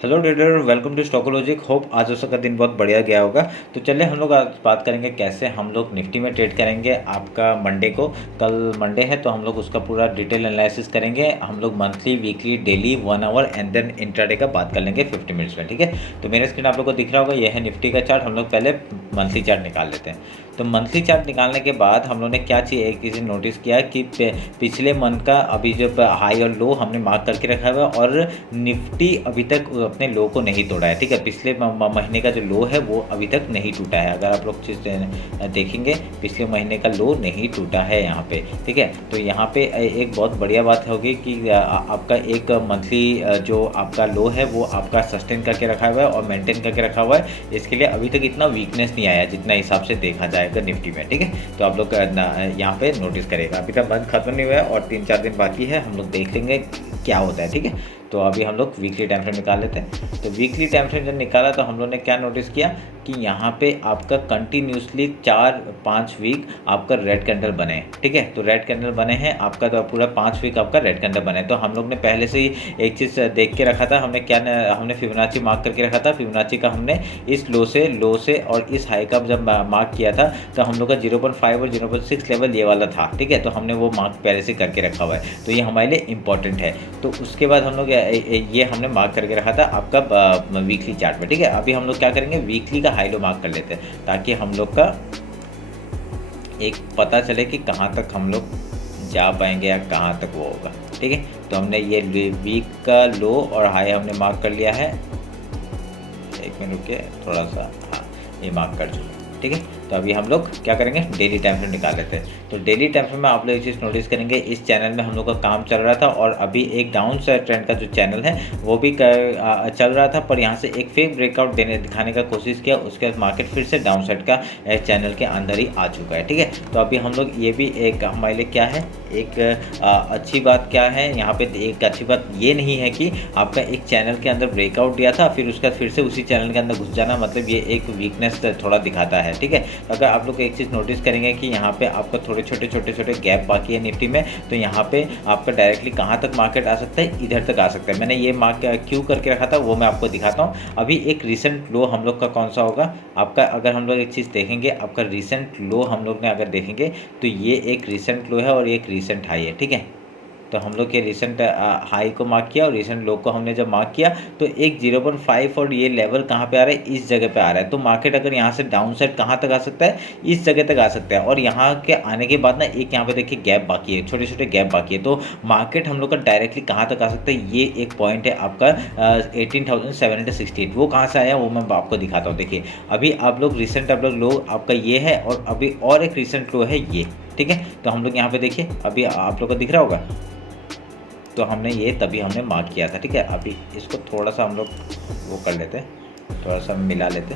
Hello trader, welcome to Stockology. Hope आज उसका दिन बहुत बढ़िया गया होगा। तो चलिए हम लोग आज बात करेंगे कैसे हम लोग निफ्टी में ट्रेड करेंगे। आपका मंडे को, कल मंडे है तो हम लोग उसका पूरा डिटेल एनालिसिस करेंगे। हम लोग monthly, weekly, daily, 1 hour and then intraday का बात कर लेंगे 50 मिनट्स में। ठीक है, तो मेरा स्क्रीन आप लोग को दिख रहा होगा, यह है निफ्टी का चार्ट। हम लोग पहले मंथली चार्ट निकाल लेते हैं। तो मंथली चार्ट निकालने के बाद हम लोग ने क्या चीज़ एक चीज़ नोटिस किया कि पिछले मंथ का अभी जब हाई और लो हमने मार्क करके रखा हुआ है और निफ्टी अभी तक अपने लो को नहीं तोड़ा है। ठीक है, पिछले महीने का जो लो है वो अभी तक नहीं टूटा है। अगर आप लोग चीज़ देखेंगे, पिछले महीने का लो नहीं टूटा है यहाँ पे। ठीक है, तो यहाँ पे एक बहुत बढ़िया बात होगी कि आपका एक मंथली जो आपका लो है वो आपका सस्टेन करके रखा हुआ है और मेंटेन करके रखा हुआ है। इसके लिए अभी तक इतना वीकनेस नहीं आया जितना हिसाब से देखा जाएगा निफ्टी में। ठीक है, तो आप लोग यहाँ पे नोटिस करेगा। अभी तक मंथ खत्म नहीं हुआ है और 3-4 दिन बाकी है, हम लोग देख लेंगे क्या होता है। ठीक है, तो अभी हम लोग वीकली टाइम फ्रेम निकाल लेते हैं। तो वीकली टाइम फ्रेम जब निकाला तो हम लोग ने क्या नोटिस किया कि यहाँ पे आपका कंटिन्यूसली 4-5 वीक आपका रेड कैंडल बने। ठीक है, तो रेड कैंडल बने हैं आपका, तो पूरा 5 वीक आपका रेड कैंडल बने। तो हम लोग ने पहले से ही एक चीज़ देख के रखा था, हमने फिबोनाची मार्क करके रखा था। फिबोनाची का हमने इस लो से और इस हाई का जब मार्क किया था तो हम लोग का 0.5 और 0.6 लेवल ये वाला था। ठीक है, तो हमने वो मार्क पहले से करके रखा हुआ है, तो ये हमारे लिए इंपॉर्टेंट है। तो उसके बाद हम लोग ये हमने मार्क करके रखा था आपका वीकली चार्ट में। ठीक है, अभी हम लोग क्या करेंगे, वीकली का हाई लो मार्क कर लेते हैं ताकि हम लोग का एक पता चले कि कहाँ तक हम लोग जा पाएंगे या कहाँ तक वो होगा। ठीक है, तो हमने ये वीक का लो और हाई हमने मार्क कर लिया है। एक मिनट रुकिए, थोड़ा सा, हाँ ये मार्क कर चुके। ठीक है, तो अभी हम लोग क्या करेंगे, डेली टाइम फ्रेम निकाल लेते हैं। तो डेली टाइम फ्रेम में आप लोग एक चीज़ नोटिस करेंगे, इस चैनल में हम लोग का काम चल रहा था और अभी एक डाउन साइड ट्रेंड का जो चैनल है वो भी चल रहा था, पर यहाँ से एक फेक ब्रेकआउट दिखाने का कोशिश किया। उसके बाद मार्केट फिर से डाउन साइड का चैनल के अंदर ही आ चुका है। ठीक है, तो अभी हम लोग ये भी एक हमारे लिए क्या है, एक अच्छी बात क्या है यहाँ पे, एक अच्छी बात ये नहीं है कि आपका एक चैनल के अंदर ब्रेकआउट दिया था फिर उसका फिर से उसी चैनल के अंदर घुस जाना, मतलब ये एक वीकनेस थोड़ा दिखाता है। ठीक है, अगर आप लोग एक चीज़ नोटिस करेंगे कि यहाँ पे आपका थोड़े छोटे गैप बाकी है निफ्टी में, तो यहाँ पे आपका डायरेक्टली कहाँ तक मार्केट आ सकता है, इधर तक आ सकता है। मैंने ये मार्क क्यों करके रखा था वो मैं आपको दिखाता हूँ। अभी एक रिसेंट लो हम लोग का कौन सा होगा आपका, अगर हम लोग एक चीज़ देखेंगे, आपका रिसेंट लो हम लोग ने अगर देखेंगे तो ये एक रिसेंट लो है और एक रिसेंट हाई है। ठीक है, तो हम लोग ये रिसेंट हाई को मार्क किया और रिसेंट लो को हमने जब मार्क किया तो एक 0.5 और ये लेवल कहाँ पे आ रहा है, इस जगह पे आ रहा है। तो मार्केट अगर यहाँ से डाउन साइड कहाँ तक आ सकता है, इस जगह तक आ सकता है। और यहाँ के आने के बाद ना एक यहाँ पे देखिए गैप बाकी है, छोटे गैप बाकी है। तो मार्केट हम लोग का डायरेक्टली कहाँ तक आ सकता है, ये एक पॉइंट है आपका 18,768। वो कहाँ से आया वो मैं आपको दिखाता हूँ। देखिए अभी आप लोग रिसेंट आप लोग लो आपका ये है और अभी और एक रिसेंट लो है ये। ठीक है, तो हम लोग यहाँ पे देखिए, अभी आप लोग को दिख रहा होगा, तो हमने ये तभी हमने मार्क किया था। ठीक है, अभी इसको थोड़ा सा हम लोग वो कर लेते, थोड़ा सा मिला लेते।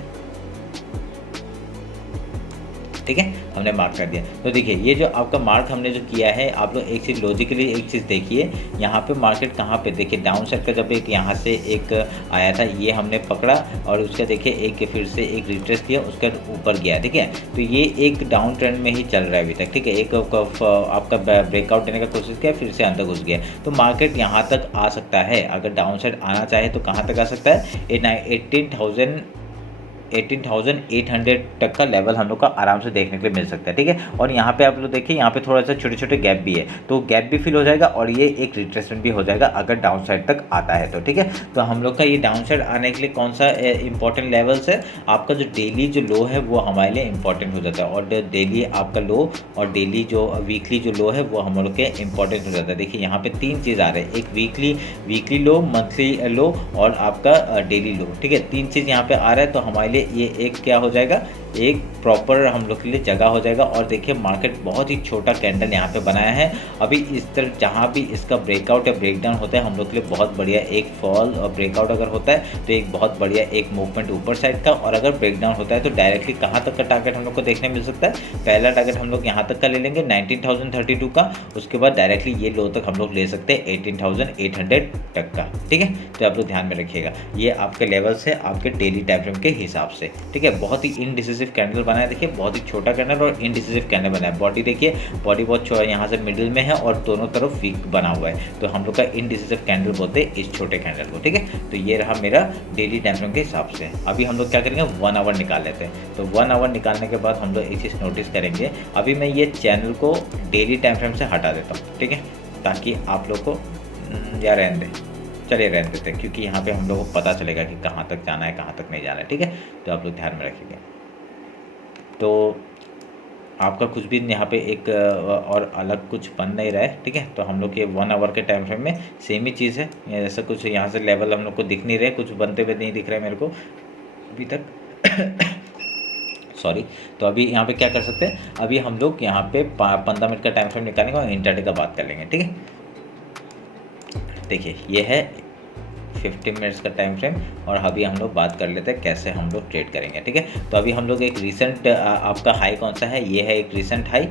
ठीक है, हमने मार्क कर दिया। तो देखिए ये जो आपका मार्क हमने जो किया है, आप लोग एक चीज़ लॉजिकली एक चीज़ देखिए, यहाँ पे मार्केट कहाँ पे, देखिए डाउन साइड का जब एक यहाँ से एक आया था ये हमने पकड़ा और उसका देखिए एक फिर से एक रिट्रेस किया, उसके ऊपर गया। ठीक है, तो ये एक डाउन ट्रेंड में ही चल रहा है अभी तक। ठीक है, एक आपका ब्रेकआउट देने का कोशिश किया फिर से अंदर घुस गया। तो मार्केट यहाँ तक आ सकता है, अगर डाउन साइड आना चाहे तो कहाँ तक आ सकता है, 18,800 तक का लेवल हम लोग का आराम से देखने के लिए मिल सकता है। ठीक है, और यहाँ पे आप लोग देखिए, यहाँ पे थोड़ा सा छोटे गैप भी है, तो गैप भी फिल हो जाएगा और ये एक रिट्रेसमेंट भी हो जाएगा अगर डाउन साइड तक आता है तो। ठीक है, तो हम लोग का ये डाउन साइड आने के लिए कौन सा इंपॉर्टेंट लेवल्स है, आपका जो डेली जो लो है वो हमारे लिए इंपॉर्टेंट हो जाता है, और डेली आपका लो और डेली जो वीकली जो लो है वो हम लोग के इंपॉर्टेंट हो जाता है। देखिए यहाँ पे 3 चीज़ आ रहे हैं, एक वीकली लो, मंथली लो और आपका डेली लो। ठीक है, 3 चीज़ यहाँ पे आ रहा है, तो हमारे लिए ये एक क्या हो जाएगा, एक प्रॉपर हम लोग के लिए जगह हो जाएगा। और देखिए मार्केट बहुत ही छोटा कैंडल यहाँ पे बनाया है। अभी इस तरफ जहाँ भी इसका ब्रेकआउट या ब्रेकडाउन होता है हम लोग के लिए बहुत बढ़िया एक फॉल और ब्रेकआउट अगर होता है तो एक बहुत बढ़िया एक मूवमेंट ऊपर साइड का, और अगर ब्रेकडाउन होता है तो डायरेक्टली कहाँ तक का टारगेट हम लोग को देखने मिल सकता है। पहला टारगेट हम लोग यहाँ तक का ले लेंगे 19,032 का, उसके बाद डायरेक्टली ये लो तक हम लोग ले सकते हैं 18,800 तक का। ठीक है, तो आप लोग ध्यान में रखिएगा, ये आपके लेवल्स है आपके डेली टाइम फ्रेम के हिसाब से। ठीक है, बहुत ही इनडिसिसिव इंडिसिसिव कैंडल बना है, देखिए बहुत ही छोटा कैंडल और इंडिसिसिव कैंडल बना है। बॉडी देखिए, बॉडी बहुत यहाँ से मिडिल में है और दोनों तरफ वीक बना हुआ है, तो हम लोग का इंडिसिसिव कैंडल बोलते हैं इस छोटे कैंडल को, ठीक है। तो ये रहा मेरा डेली टाइम फ्रेम के हिसाब से। अभी हम लोग क्या करेंगे, 1 आवर निकाल लेते हैं। तो 1 आवर निकालने के बाद हम लोग एक चीज़ नोटिस करेंगे, अभी मैं ये चैनल को डेली टाइम फ्रेम से हटा देता हूँ, ठीक है, ताकि आप लोग को या रहने दें, चलिए रहने देते हैं, क्योंकि यहाँ पे हम लोग को पता चलेगा कि कहाँ तक जाना है कहाँ तक नहीं जाना है, ठीक है। तो आप लोग ध्यान में रखिएगा। तो आपका कुछ भी यहाँ पे एक और अलग कुछ बन नहीं रहा है, ठीक है। तो हम लोग ये 1 आवर के टाइम फ्रेम में सेम ही चीज़ है, ऐसा कुछ यहाँ से लेवल हम लोग को दिख नहीं रहे, कुछ बनते हुए नहीं दिख रहा है मेरे को अभी तक सॉरी। तो अभी यहाँ पे क्या कर सकते हैं, अभी हम लोग यहाँ पे 15 मिनट का टाइम फ्रेम निकालेंगे और इंट्राडे का बात कर लेंगे, ठीक है। देखिए ये है 15 मिनट्स का टाइम फ्रेम और अभी हम लोग बात कर लेते हैं कैसे हम लोग ट्रेड करेंगे, ठीक है। तो अभी हम लोग एक रिसेंट आपका हाई कौन सा है, ये है एक रिसेंट हाई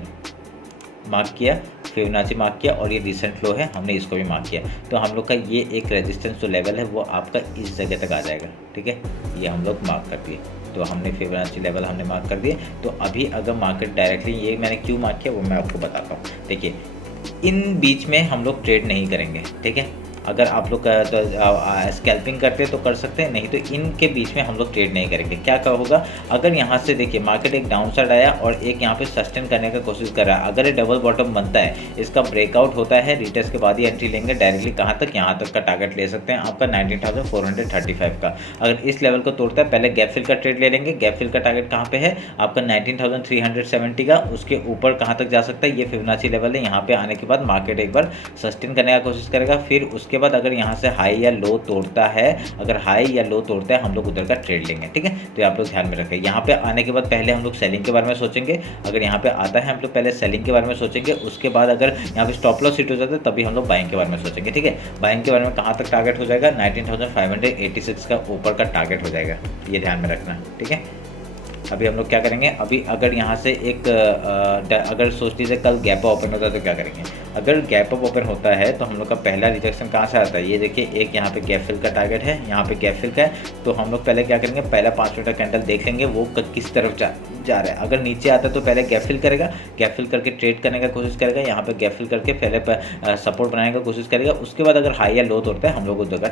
मार्क किया, फिबोनाची मार्क किया और ये रिसेंट लो है, हमने इसको भी मार्क किया। तो हम लोग का ये एक रेजिस्टेंस जो लेवल है वो आपका इस जगह तक आ जाएगा, ठीक है। ये हम लोग मार्क कर दिए, तो हमने फिबोनाची लेवल हमने मार्क कर दिए। तो अभी अगर मार्केट डायरेक्टली, ये मैंने क्यों मार्क किया वो मैं आपको बताता हूँ। देखिए इन बीच में हम लोग ट्रेड नहीं करेंगे, ठीक है। अगर आप लोग स्कैल्पिंग करते तो कर सकते हैं, नहीं तो इनके बीच में हम लोग ट्रेड नहीं करेंगे। क्या होगा, अगर यहाँ से देखिए मार्केट एक डाउन साइड आया और एक यहाँ पे सस्टेन करने का कोशिश कर रहा है, अगर ये डबल बॉटम बनता है, इसका ब्रेकआउट होता है, रिटेस्ट के बाद ही एंट्री लेंगे डायरेक्टली कहाँ तक, यहाँ तक का टारगेट ले सकते हैं आपका 19,435 का। अगर इस लेवल को तोड़ता है, पहले गैप फिल का ट्रेड ले लेंगे। गैप फिल का टारगेट कहाँ पे है आपका 19,370 का, उसके ऊपर कहाँ तक जा सकता है, ये फिबोनाची लेवल है। यहाँ पे आने के बाद मार्केट एक बार सस्टेन करने का कोशिश करेगा, फिर उसके बाद अगर यहाँ से हाई या लो तोड़ता है, अगर हाई या लो तोड़ता है हम लोग उधर का ट्रेड लेंगे, ठीक है। तो ये आप लोग ध्यान में रखें। यहाँ पे आने के बाद पहले हम लोग सेलिंग के बारे में सोचेंगे, अगर यहाँ पे आता है हम लोग पहले सेलिंग के बारे में सोचेंगे, उसके बाद अगर यहाँ पे स्टॉप लॉस हिट हो जाता है तभी हम लोग बाइंग के बारे में सोचेंगे, ठीक है। बाइंग के बारे में कहाँ तक टारगेट हो जाएगा, 19,586 का ऊपर का टारगेट हो जाएगा, ये ध्यान में रखना, ठीक है। अभी हम लोग क्या करेंगे, अभी अगर यहाँ से एक अगर सोच लीजिए कल गैप अप ओपन होता है तो क्या करेंगे। अगर गैप अप ओपन होता है तो हम लोग का पहला रिजेक्शन कहाँ से आता है, ये देखिए एक यहाँ पे गैप फिल का टारगेट है, यहाँ पे गैप फिल का है। तो हम लोग पहले क्या करेंगे, पहला 5 मिनट का कैंडल देख लेंगे वो किस तरफ जा रहा है। अगर नीचे आता है तो पहले गैप फिल करेगा, गैप फिल करके ट्रेड करने का कोशिश करेगा, यहाँ पे गैप फिल करके पहले सपोर्ट बनाने का कोशिश करेगा। उसके बाद अगर हाई या लो तोड़ता है हम लोग उधर का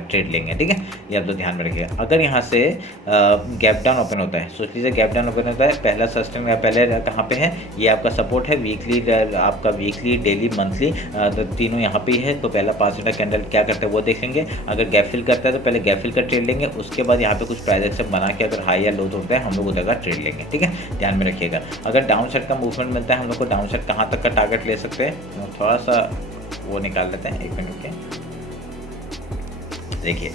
ट्रेड लेंगे, ठीक है। ये आप तो ध्यान में रखिएगा। अगर यहाँ से गैप डाउन ओपन होता है, सोच लीजिए गैप डाउन ओपन होता है, पहला सस्टेन पहले कहाँ पे है, ये आपका सपोर्ट है, वीकली आपका वीकली डेली मंथली तो तीनों यहाँ पे ही है। तो पहला 5 मिनट कैंडल क्या करता है वो देखेंगे। अगर गैप फिल करता है तो पहले गैप फिल का ट्रेड लेंगे, उसके बाद यहाँ पे कुछ प्राइस एक्शन बना के अगर हाई या लो तोड़ता है हम लोग उधर का ट्रेड लेंगे, ठीक है। ध्यान में रखिएगा। अगर डाउन साइड का मूवमेंट मिलता है हम लोग को, डाउन साइड कहाँ तक का टारगेट ले सकते हैं, थोड़ा सा वो निकाल लेते हैं, 1 मिनट के। देखिए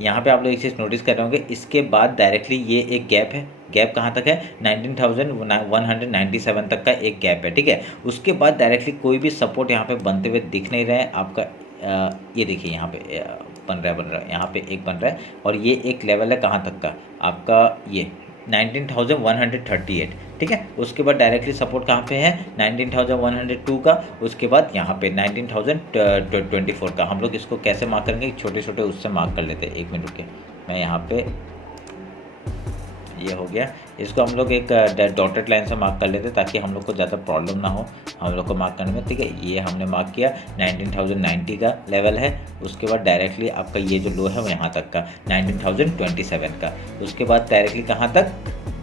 यहाँ पे आप लोग एक चीज़ नोटिस कर रहे होंगे, इसके बाद डायरेक्टली ये एक गैप है। गैप कहाँ तक है, 19,197 तक का एक गैप है, ठीक है। उसके बाद डायरेक्टली कोई भी सपोर्ट यहाँ पे बनते हुए दिख नहीं रहे हैं आपका। ये देखिए यहाँ पे बन रहा है, यहाँ पे एक बन रहा है और ये एक लेवल है कहाँ तक का आपका, ये 19,138, ठीक है। उसके बाद डायरेक्टली सपोर्ट कहाँ पे है, 19,102 का। उसके बाद यहाँ पे 19,024 का। हम लोग इसको कैसे मार्क करेंगे, छोटे छोटे उससे मार्क कर लेते हैं। 1 मिनट रुके, मैं यहाँ पे ये हो गया, इसको हम लोग एक डॉटेड लाइन से मार्क कर लेते ताकि हम लोग को ज़्यादा प्रॉब्लम ना हो हम लोग को मार्क करने में, ठीक है। ये हमने मार्क किया, 19,090 का लेवल है। उसके बाद डायरेक्टली आपका ये जो लो है वो यहाँ तक का 19,027 का। उसके बाद डायरेक्टली कहाँ तक,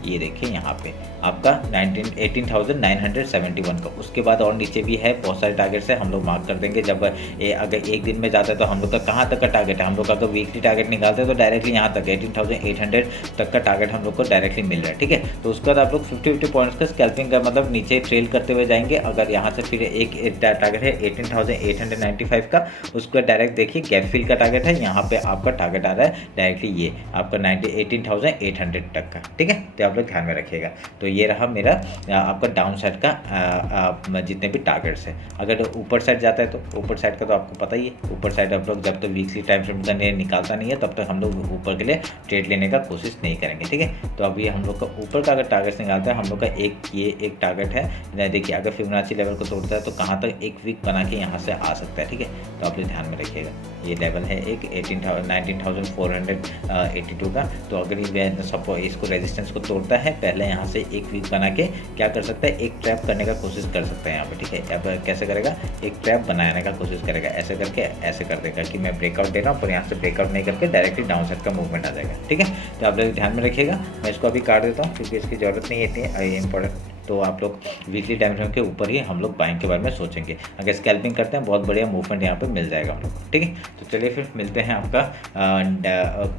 ये देखिए यहाँ पे आपका 18,971 का। उसके बाद और नीचे भी है बहुत सारे टारगेट्स है, हम लोग मार्क कर देंगे। जब अगर एक दिन में जाता है तो हम लोग का कहाँ तक का टारगेट है, हम लोग का अगर वीकली टारगेट निकालते हैं तो डायरेक्टली यहाँ तक 18,800 तक का टारगेट हम लोग को डायरेक्टली मिल रहा है, ठीक है। तो उसके बाद आप लोग 50 पॉइंट्स का स्कैल्पिंग का मतलब नीचे ट्रेल करते हुए जाएंगे। अगर यहाँ से फिर एक टारगेट है 18,895 का, उसको डायरेक्ट देखिए गैप फिल का टारगेट है, यहाँ पे आपका टारगेट आ रहा है डायरेक्टली ये आपका 18,800 तक का, ठीक है। तो आप लोग ध्यान में रखिएगा। तो ये रहा मेरा आपका डाउन साइड का जितने भी टारगेट्स हैं। अगर ऊपर साइड जाता है तो ऊपर साइड का तो आपको पता ही है, ऊपर साइड आप लोग जब तक वीकली टाइम फ्रेम का निकालता नहीं है तब तक हम लोग ऊपर के लिए ट्रेड लेने का कोशिश नहीं करेंगे, ठीक है। तो अभी हम लोग का ऊपर का अगर टारगेट्स निकालता है, हम लोग का एक टारगेट है, देखिए अगर फिबोनाची लेवल को तोड़ता है तो कहाँ तक एक वीक बना के यहाँ से आ सकता है, ठीक है। तो आप लोग ध्यान में रखिएगा। ये लेवल है एक 19,482 का। तो अगर ये सपोज इसको रेजिस्टेंस को तोड़ बोलता है पहले यहाँ से एक वीक बना के क्या कर सकता है, एक ट्रैप करने का कोशिश कर सकता है यहाँ पे, ठीक है। अब कैसे करेगा, एक ट्रैप बनाने का कोशिश करेगा, ऐसे करके ऐसे कर देगा कि मैं ब्रेकआउट दे रहा हूँ, पर यहाँ से ब्रेकआउट नहीं करके डायरेक्टली डाउन साइड का मूवमेंट आ जाएगा, ठीक है। तो आप लोग ध्यान में रखिएगा। मैं इसको अभी काट देता हूँ क्योंकि इसकी ज़रूरत नहीं होती है, ये इंपॉर्टेंट। तो आप लोग वीकली टाइम फ्रेम के ऊपर ही हम लोग बाइंग के बारे में सोचेंगे। अगर स्कैल्पिंग करते हैं बहुत बढ़िया मूवमेंट यहाँ पे मिल जाएगा हम लोग को, ठीक है। तो चलिए फिर मिलते हैं आपका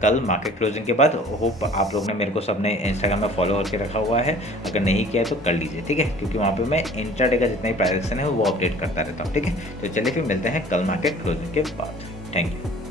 कल मार्केट क्लोजिंग के बाद। होप आप लोग ने मेरे को सबने इंस्टाग्राम में फॉलो करके रखा हुआ है, अगर नहीं किया है तो कर लीजिए, ठीक है, क्योंकि वहाँ पे मैं इंट्राडे का जितना भी प्राइस एक्शन है वो अपडेट करता रहता हूँ, ठीक है। तो चलिए फिर मिलते हैं कल मार्केट क्लोजिंग के बाद। Thank you.